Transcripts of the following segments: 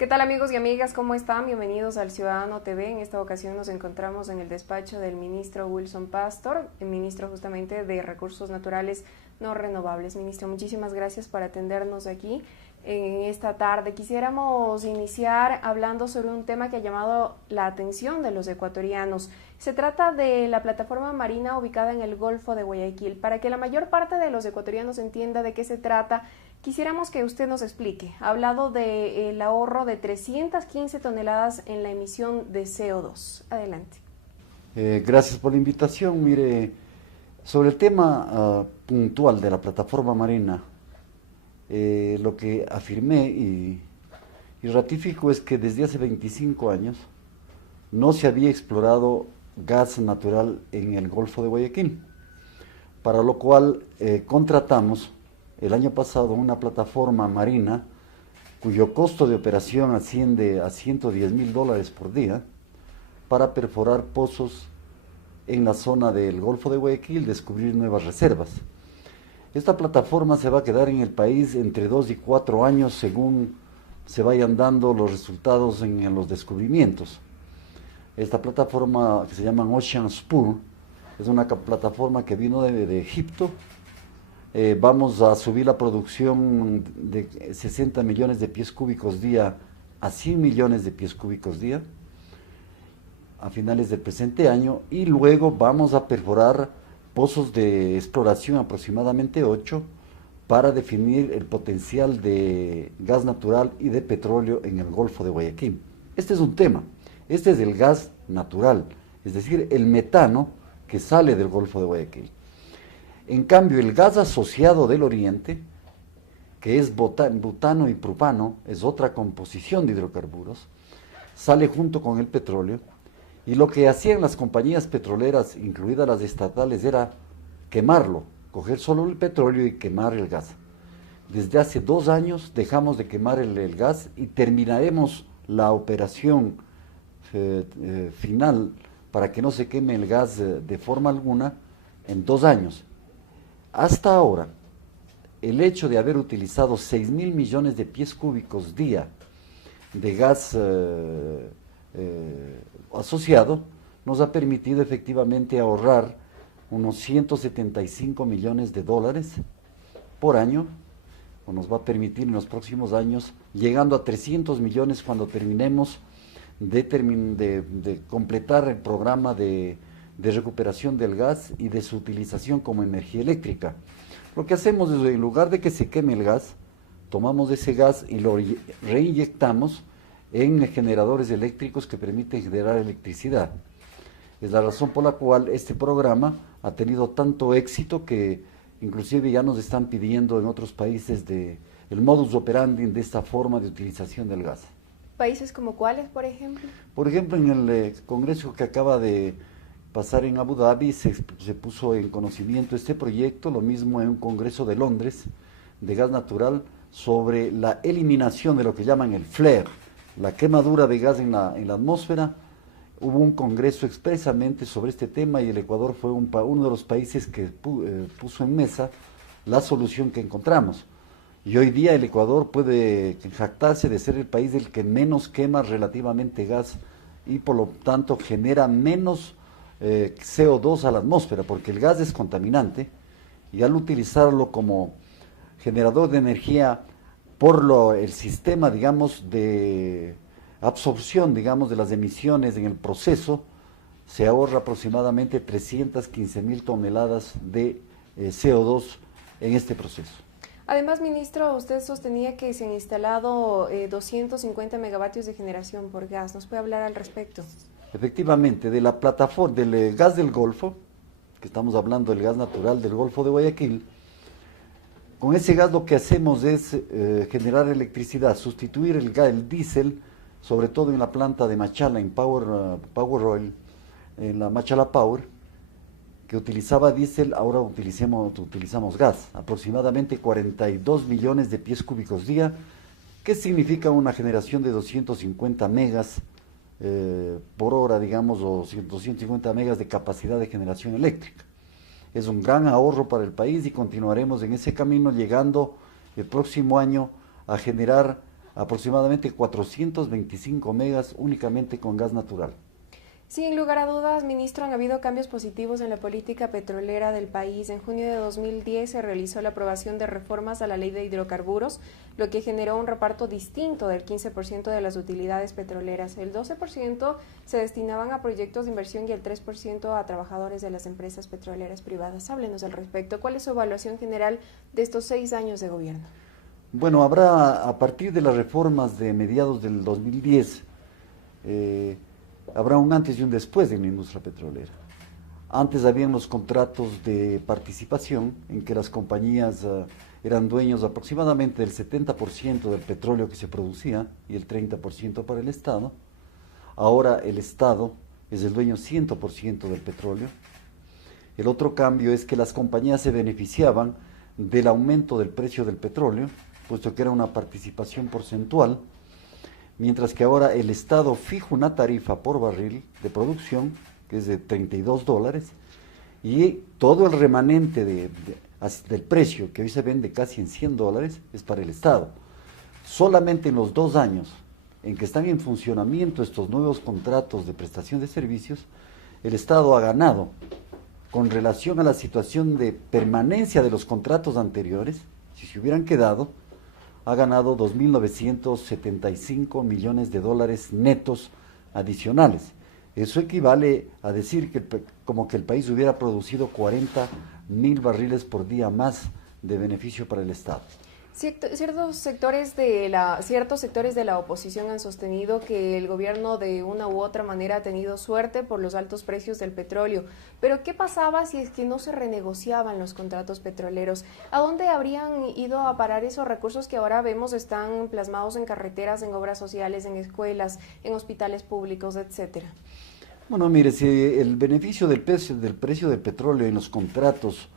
¿Qué tal amigos y amigas? ¿Cómo están? Bienvenidos al Ciudadano TV. En esta ocasión nos encontramos en el despacho del ministro Wilson Pastor, el ministro justamente de Recursos Naturales No Renovables. Ministro, muchísimas gracias por atendernos aquí en esta tarde. Quisiéramos iniciar hablando sobre un tema que ha llamado la atención de los ecuatorianos. Se trata de la plataforma marina ubicada en el Golfo de Guayaquil. Para que la mayor parte de los ecuatorianos entienda de qué se trata, quisiéramos que usted nos explique. Ha hablado del ahorro de 315 toneladas en la emisión de CO2. Adelante. Gracias por la invitación. Mire, sobre el tema puntual de la plataforma marina, lo que afirmé y ratifico es que desde hace 25 años no se había explorado gas natural en el Golfo de Guayaquil, para lo cual contratamos el año pasado una plataforma marina cuyo costo de operación asciende a $110,000 por día para perforar pozos en la zona del Golfo de Guayaquil, descubrir nuevas reservas. Esta plataforma se va a quedar en el país entre 2 y 4 años según se vayan dando los resultados en los descubrimientos. Esta plataforma, que se llama Ocean Spur, es una plataforma que vino de Egipto. Vamos a subir la producción de 60 millones de pies cúbicos día a 100 millones de pies cúbicos día a finales del presente año, y luego vamos a perforar pozos de exploración, aproximadamente 8, para definir el potencial de gas natural y de petróleo en el Golfo de Guayaquil. Este es un tema. Este es el gas natural, es decir, el metano que sale del Golfo de Guayaquil. En cambio, el gas asociado del oriente, que es butano y propano, es otra composición de hidrocarburos, sale junto con el petróleo, y lo que hacían las compañías petroleras, incluidas las estatales, era quemarlo, coger solo el petróleo y quemar el gas. Desde hace 2 años dejamos de quemar el gas y terminaremos la operación final para que no se queme el gas de forma alguna en 2 años. Hasta ahora, el hecho de haber utilizado 6,000 millones de pies cúbicos día de gas asociado nos ha permitido efectivamente ahorrar unos $175 millones por año, o nos va a permitir en los próximos años, llegando a 300 millones cuando terminemos de completar el programa de recuperación del gas y de su utilización como energía eléctrica. Lo que hacemos es, en lugar de que se queme el gas, tomamos ese gas y lo reinyectamos en generadores eléctricos que permiten generar electricidad. Es la razón por la cual este programa ha tenido tanto éxito que inclusive ya nos están pidiendo en otros países el modus operandi de esta forma de utilización del gas. ¿Países como cuáles, por ejemplo? Por ejemplo, en el congreso que acaba de pasar en Abu Dhabi se puso en conocimiento este proyecto, lo mismo en un congreso de Londres de gas natural sobre la eliminación de lo que llaman el flare, la quemadura de gas en la atmósfera. Hubo un congreso expresamente sobre este tema y el Ecuador fue uno de los países que puso en mesa la solución que encontramos. Y hoy día el Ecuador puede jactarse de ser el país del que menos quema relativamente gas y por lo tanto genera menos CO2 a la atmósfera, porque el gas es contaminante y al utilizarlo como generador de energía por el sistema, digamos, de absorción, digamos, de las emisiones en el proceso, se ahorra aproximadamente 315,000 toneladas de CO2 en este proceso. Además, ministro, usted sostenía que se han instalado 250 megavatios de generación por gas. ¿Nos puede hablar al respecto? Efectivamente, de la plataforma del gas del Golfo, que estamos hablando del gas natural del Golfo de Guayaquil, con ese gas lo que hacemos es generar electricidad, sustituir el diésel, sobre todo en la planta de Machala, en Power Oil, en la Machala Power, que utilizaba diésel, ahora utilizamos gas, aproximadamente 42 millones de pies cúbicos día, que significa una generación de 250 megas por hora, digamos, o 250 megas de capacidad de generación eléctrica. Es un gran ahorro para el país y continuaremos en ese camino, llegando el próximo año a generar aproximadamente 425 megas únicamente con gas natural. Sin lugar a dudas, ministro, han habido cambios positivos en la política petrolera del país. En junio de 2010 se realizó la aprobación de reformas a la ley de hidrocarburos, lo que generó un reparto distinto del 15% de las utilidades petroleras. El 12% se destinaban a proyectos de inversión y el 3% a trabajadores de las empresas petroleras privadas. Háblenos al respecto. ¿Cuál es su evaluación general de estos 6 años de gobierno? Bueno, habrá, a partir de las reformas de mediados del 2010, habrá un antes y un después en la industria petrolera. Antes habían los contratos de participación en que las compañías eran dueños aproximadamente del 70% del petróleo que se producía y el 30% para el Estado. Ahora el Estado es el dueño 100% del petróleo. El otro cambio es que las compañías se beneficiaban del aumento del precio del petróleo, puesto que era una participación porcentual, mientras que ahora el Estado fija una tarifa por barril de producción, que es de $32, y todo el remanente del precio, que hoy se vende casi en $100, es para el Estado. Solamente en los 2 años en que están en funcionamiento estos nuevos contratos de prestación de servicios, el Estado ha ganado, con relación a la situación de permanencia de los contratos anteriores, si se hubieran quedado, ha ganado 2.975 millones de dólares netos adicionales. Eso equivale a decir que como que el país hubiera producido 40.000 barriles por día más de beneficio para el Estado. Ciertos sectores de la oposición han sostenido que el gobierno de una u otra manera ha tenido suerte por los altos precios del petróleo. Pero ¿qué pasaba si es que no se renegociaban los contratos petroleros? ¿A dónde habrían ido a parar esos recursos que ahora vemos están plasmados en carreteras, en obras sociales, en escuelas, en hospitales públicos, etcétera? Bueno, mire, si el beneficio del precio del petróleo en los contratos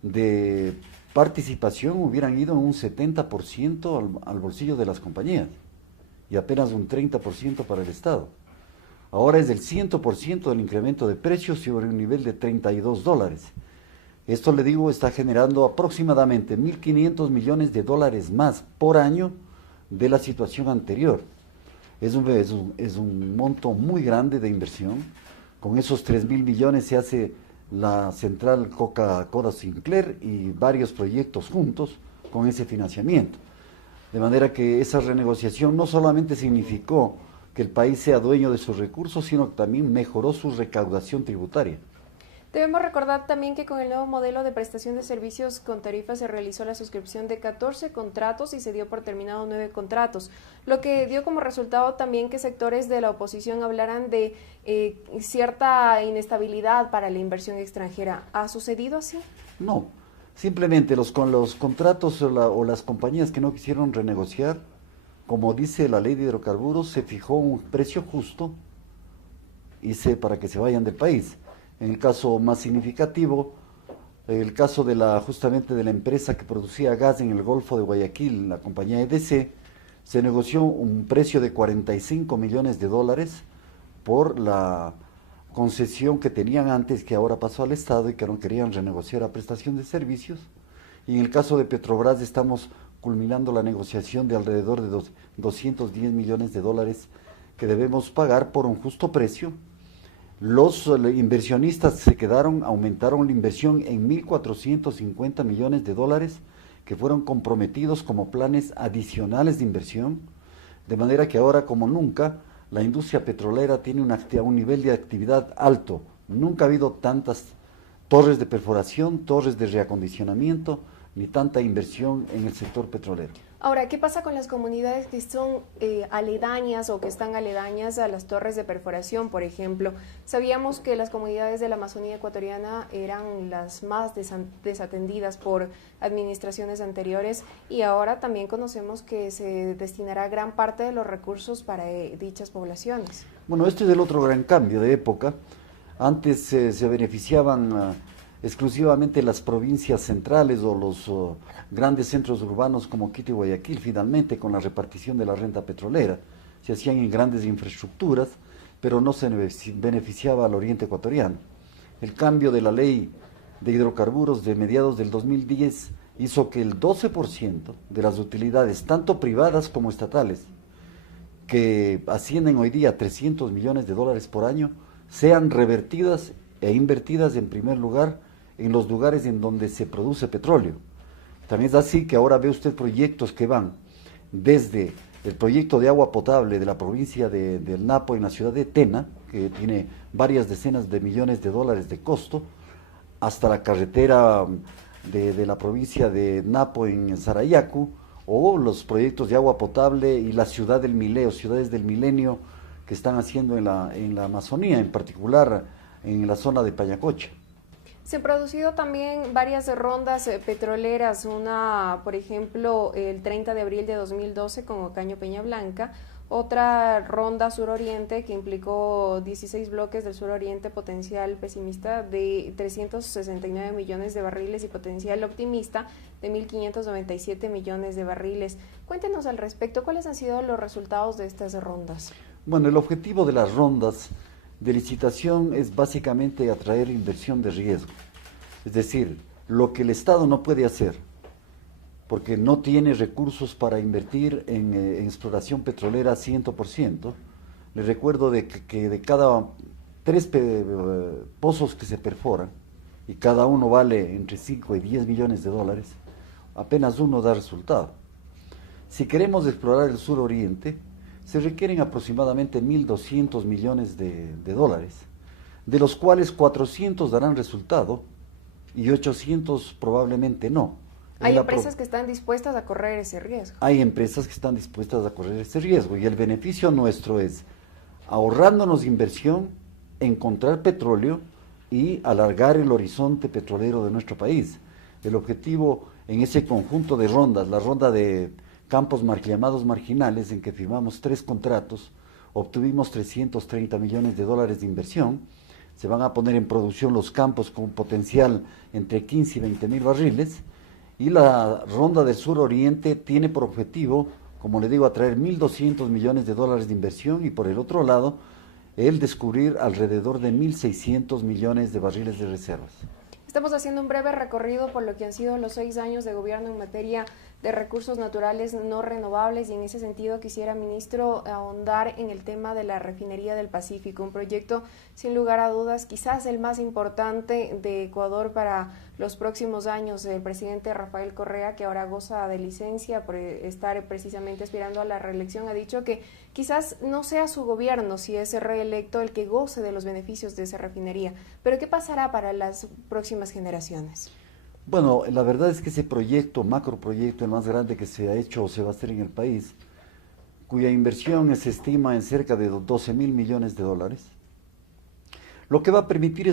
de participación hubieran ido en un 70% al bolsillo de las compañías y apenas un 30% para el Estado. Ahora es del 100% del incremento de precios sobre un nivel de $32. Esto, le digo, está generando aproximadamente 1.500 millones de dólares más por año de la situación anterior. Es un monto muy grande de inversión. Con esos 3.000 millones se hace la central Coca-Cola Sinclair y varios proyectos juntos con ese financiamiento. De manera que esa renegociación no solamente significó que el país sea dueño de sus recursos, sino que también mejoró su recaudación tributaria. Debemos recordar también que con el nuevo modelo de prestación de servicios con tarifa se realizó la suscripción de 14 contratos y se dio por terminado 9 contratos, lo que dio como resultado también que sectores de la oposición hablaran de cierta inestabilidad para la inversión extranjera. ¿Ha sucedido así? No, simplemente con los contratos o las compañías que no quisieron renegociar, como dice la ley de hidrocarburos, se fijó un precio justo para que se vayan del país. En el caso más significativo, el caso justamente de la empresa que producía gas en el Golfo de Guayaquil, la compañía EDC, se negoció un precio de 45 millones de dólares por la concesión que tenían antes, que ahora pasó al Estado y que no querían renegociar a prestación de servicios. Y en el caso de Petrobras estamos culminando la negociación de alrededor de 210 millones de dólares que debemos pagar por un justo precio. Los inversionistas aumentaron la inversión en 1.450 millones de dólares que fueron comprometidos como planes adicionales de inversión, de manera que ahora como nunca la industria petrolera tiene un nivel de actividad alto. Nunca ha habido tantas torres de perforación, torres de reacondicionamiento, ni tanta inversión en el sector petrolero. Ahora, ¿qué pasa con las comunidades que son aledañas o que están aledañas a las torres de perforación, por ejemplo? Sabíamos que las comunidades de la Amazonía ecuatoriana eran las más desatendidas por administraciones anteriores y ahora también conocemos que se destinará gran parte de los recursos para dichas poblaciones. Bueno, este es el otro gran cambio de época. Antes se beneficiaban exclusivamente las provincias centrales o los grandes centros urbanos como Quito y Guayaquil, finalmente con la repartición de la renta petrolera. Se hacían en grandes infraestructuras, pero no se beneficiaba al oriente ecuatoriano. El cambio de la ley de hidrocarburos de mediados del 2010 hizo que el 12% de las utilidades, tanto privadas como estatales, que ascienden hoy día a 300 millones de dólares por año, sean revertidas e invertidas en primer lugar en los lugares en donde se produce petróleo. También es así que ahora ve usted proyectos que van desde el proyecto de agua potable de la provincia del Napo en la ciudad de Tena, que tiene varias decenas de millones de dólares de costo, hasta la carretera de la provincia de Napo en Sarayacu, o los proyectos de agua potable y la ciudad del Mileo, ciudades del milenio que están haciendo en la Amazonía, en particular en la zona de Payacocha. Se han producido también varias rondas petroleras, una, por ejemplo, el 30 de abril de 2012 con Ocaño Peña Blanca, otra ronda suroriente que implicó 16 bloques del suroriente, potencial pesimista de 369 millones de barriles y potencial optimista de 1.597 millones de barriles. Cuéntenos al respecto, ¿cuáles han sido los resultados de estas rondas? Bueno, el objetivo de las rondas de licitación es básicamente atraer inversión de riesgo, es decir, lo que el Estado no puede hacer, porque no tiene recursos para invertir en exploración petrolera 100%. Les recuerdo que de cada 3 pozos que se perforan, y cada uno vale entre 5 y 10 millones de dólares, apenas uno da resultado. Si queremos explorar el suroriente, se requieren aproximadamente 1.200 millones de dólares, de los cuales 400 darán resultado y 800 probablemente no. Hay empresas que están dispuestas a correr ese riesgo. Hay empresas que están dispuestas a correr ese riesgo y el beneficio nuestro es, ahorrándonos inversión, encontrar petróleo y alargar el horizonte petrolero de nuestro país. El objetivo en ese conjunto de rondas, la ronda de campos llamados marginales, en que firmamos 3 contratos, obtuvimos 330 millones de dólares de inversión. Se van a poner en producción los campos con potencial entre 15 y 20 mil barriles, y la ronda del suroriente tiene por objetivo, como le digo, atraer 1.200 millones de dólares de inversión, y por el otro lado, el descubrir alrededor de 1.600 millones de barriles de reservas. Estamos haciendo un breve recorrido por lo que han sido los 6 años de gobierno en materia de recursos naturales no renovables, y en ese sentido quisiera, ministro, ahondar en el tema de la refinería del Pacífico, un proyecto sin lugar a dudas quizás el más importante de Ecuador para los próximos años. El presidente Rafael Correa, que ahora goza de licencia por estar precisamente aspirando a la reelección, ha dicho que quizás no sea su gobierno, si es reelecto, el que goce de los beneficios de esa refinería, pero ¿qué pasará para las próximas generaciones? Bueno, la verdad es que ese proyecto, macroproyecto, el más grande que se ha hecho o se va a hacer en el país, cuya inversión se estima en cerca de 12 mil millones de dólares, lo que va a permitir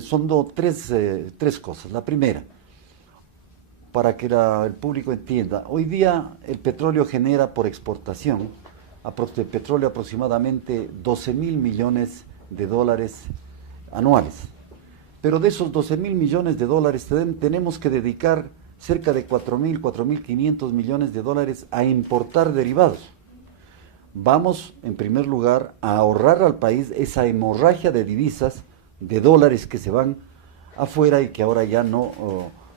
son tres cosas. La primera, para que el público entienda, hoy día el petróleo genera por exportación de petróleo aproximadamente 12 mil millones de dólares anuales. Pero de esos 12 mil millones de dólares tenemos que dedicar cerca de 4.500 millones de dólares a importar derivados. Vamos, en primer lugar, a ahorrar al país esa hemorragia de divisas, de dólares que se van afuera y que ahora ya no,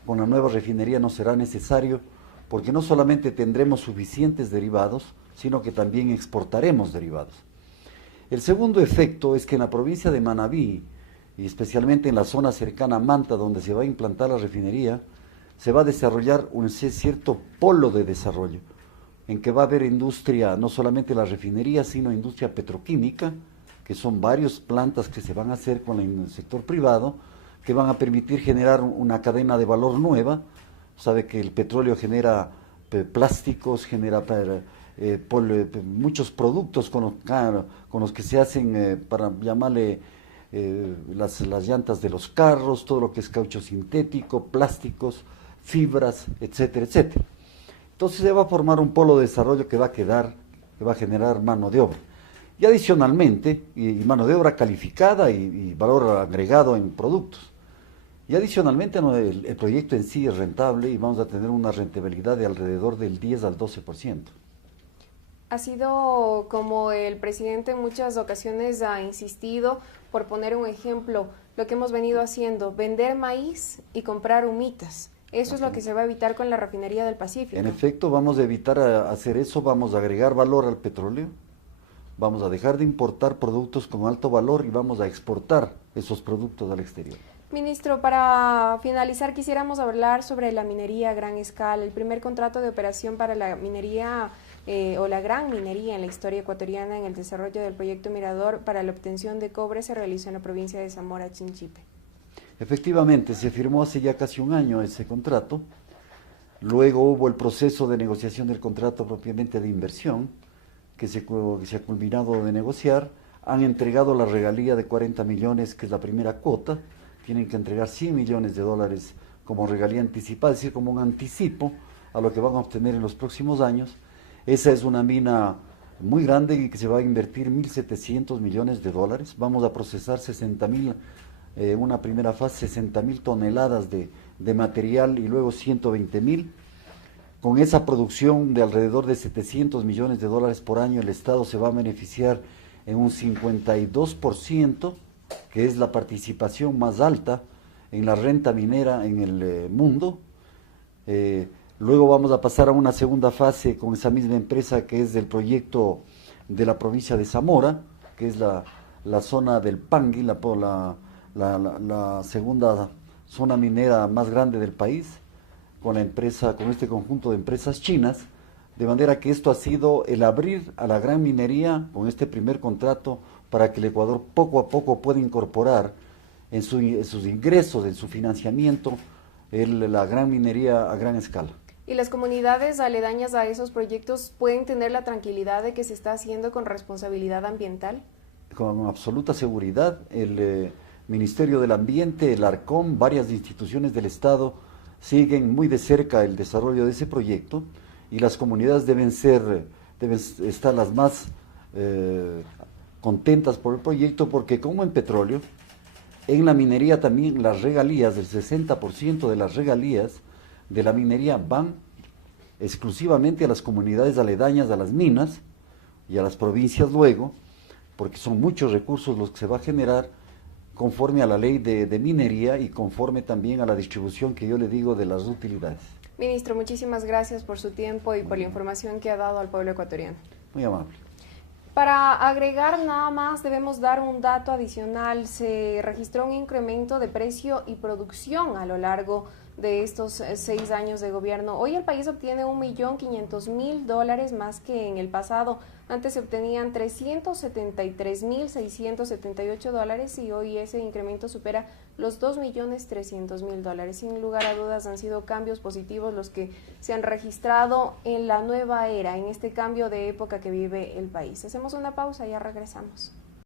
con la nueva refinería no será necesario, porque no solamente tendremos suficientes derivados, sino que también exportaremos derivados. El segundo efecto es que en la provincia de Manabí, y especialmente en la zona cercana a Manta, donde se va a implantar la refinería, se va a desarrollar un cierto polo de desarrollo, en que va a haber industria, no solamente la refinería, sino industria petroquímica, que son varias plantas que se van a hacer con el sector privado, que van a permitir generar una cadena de valor nueva. Sabe que el petróleo genera plásticos, genera muchos productos con los que se hacen, para llamarle, las llantas de los carros, todo lo que es caucho sintético, plásticos, fibras, etcétera, etcétera. Entonces se va a formar un polo de desarrollo que va a generar mano de obra. Y adicionalmente, y mano de obra calificada y valor agregado en productos. Y adicionalmente el proyecto en sí es rentable y vamos a tener una rentabilidad de alrededor del 10 al 12%. Ha sido como el presidente en muchas ocasiones ha insistido, por poner un ejemplo, lo que hemos venido haciendo, vender maíz y comprar humitas. Eso es lo que se va a evitar con la refinería del Pacífico. En efecto, vamos a evitar hacer eso, vamos a agregar valor al petróleo, vamos a dejar de importar productos con alto valor y vamos a exportar esos productos al exterior. Ministro, para finalizar quisiéramos hablar sobre la minería a gran escala. El primer contrato de operación para la minería o la gran minería en la historia ecuatoriana en el desarrollo del proyecto Mirador para la obtención de cobre se realizó en la provincia de Zamora Chinchipe. Efectivamente, se firmó hace ya casi un año ese contrato, luego hubo el proceso de negociación del contrato propiamente de inversión, que se ha culminado de negociar, han entregado la regalía de 40 millones, que es la primera cuota, tienen que entregar 100 millones de dólares como regalía anticipada, es decir, como un anticipo a lo que van a obtener en los próximos años. Esa es una mina muy grande y que se va a invertir 1.700 millones de dólares, vamos a procesar 60.000 una primera fase 60.000 toneladas de material y luego 120.000. Con esa producción de alrededor de 700 millones de dólares por año, el Estado se va a beneficiar en un 52%, que es la participación más alta en la renta minera en el mundo. Luego vamos a pasar a una segunda fase con esa misma empresa, que es del proyecto de la provincia de Zamora, que es la zona del Pangui, la segunda zona minera más grande del país, con este conjunto de empresas chinas, de manera que esto ha sido el abrir a la gran minería con este primer contrato para que el Ecuador poco a poco pueda incorporar en sus ingresos, en su financiamiento, la gran minería a gran escala. ¿Y las comunidades aledañas a esos proyectos pueden tener la tranquilidad de que se está haciendo con responsabilidad ambiental? Con absoluta seguridad. El Ministerio del Ambiente, el ARCOM, varias instituciones del Estado siguen muy de cerca el desarrollo de ese proyecto y las comunidades deben estar las más contentas por el proyecto, porque como en petróleo, en la minería también las regalías, el 60% de las regalías de la minería van exclusivamente a las comunidades aledañas a las minas y a las provincias luego, porque son muchos recursos los que se va a generar conforme a la ley de minería y conforme también a la distribución que yo le digo de las utilidades. Ministro, muchísimas gracias por su tiempo y por la información que ha dado al pueblo ecuatoriano. Muy amable. Para agregar nada más, debemos dar un dato adicional. Se registró un incremento de precio y producción a lo largo de estos 6 años de gobierno. Hoy el país obtiene $1.500.000 más que en el pasado. Antes se obtenían $373.678 y hoy ese incremento supera los $2.300.000. Sin lugar a dudas han sido cambios positivos los que se han registrado en la nueva era, en este cambio de época que vive el país. Hacemos una pausa y ya regresamos.